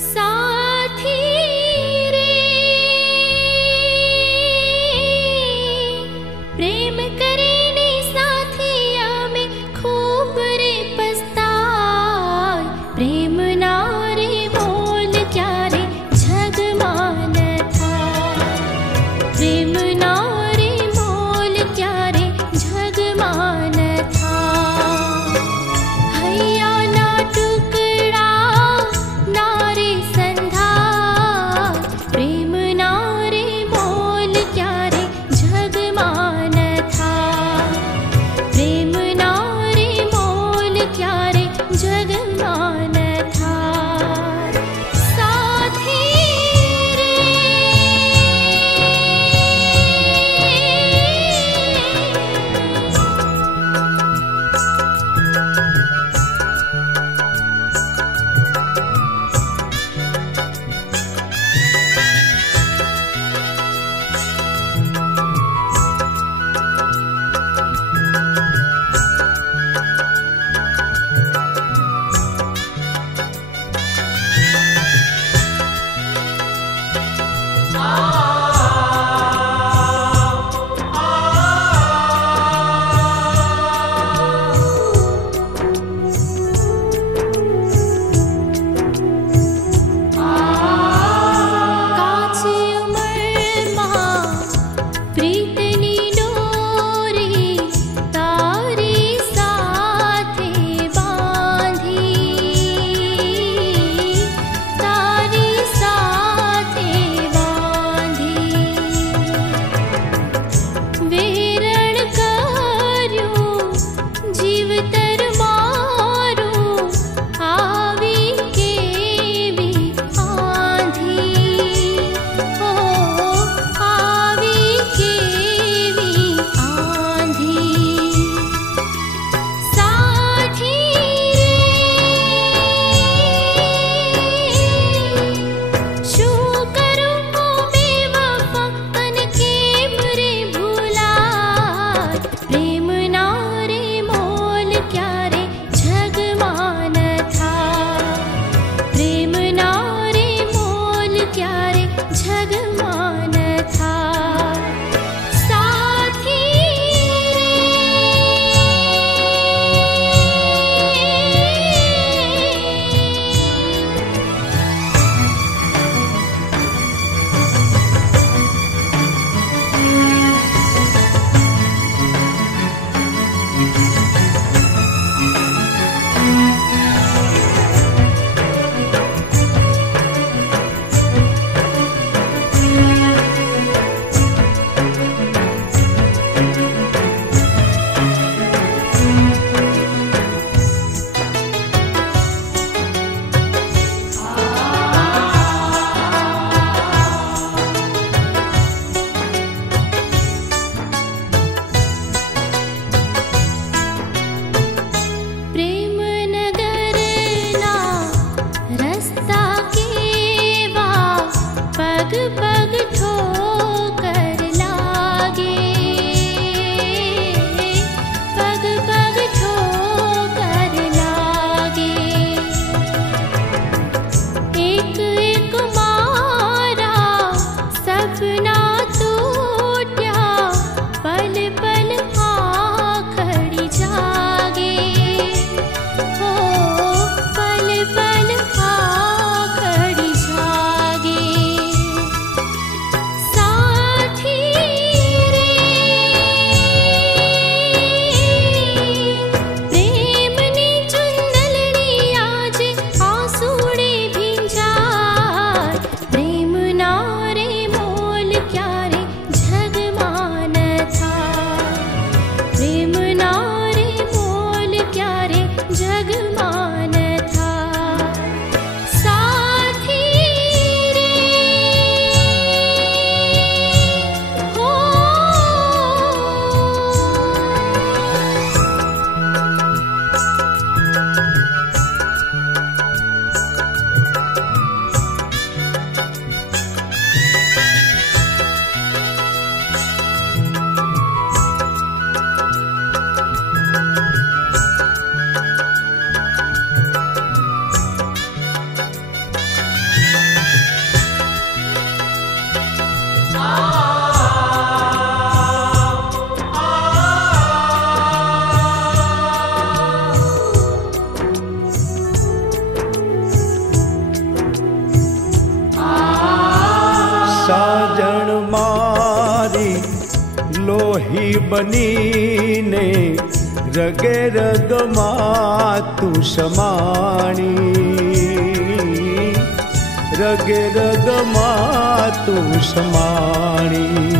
साथी रे प्रेम करे ने साथिया में खूब रे पछताय। प्रेम ना रे बोल क्या रे जग मान था। प्रेम ना रे बोल क्या रे जग मान था। हैया ना टुकड़ा ना रे संधा। प्रेम ना रे बोल क्या रे जग मान था। प्रेम ना रे बोल क्या रे जग मान था। साथी रे લોહી બનીને રગે રગમાં તું સમાણી, રગે રગમાં તું સમાણી.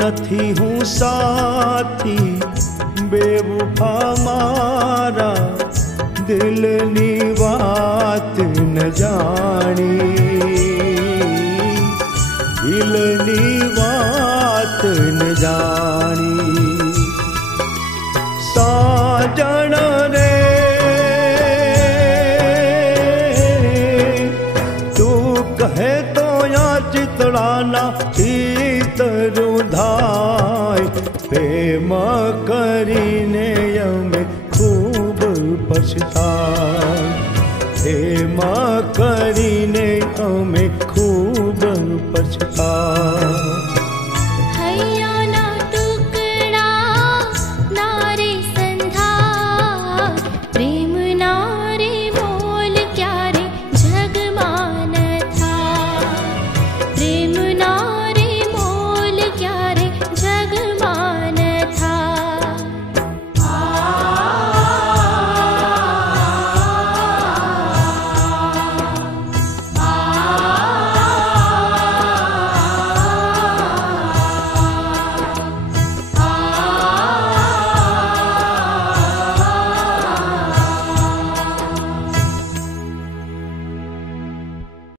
નથી હું સાથી બેવફા મારા દિલની વાત ન જાણી, દિલની વાત ન જાણી.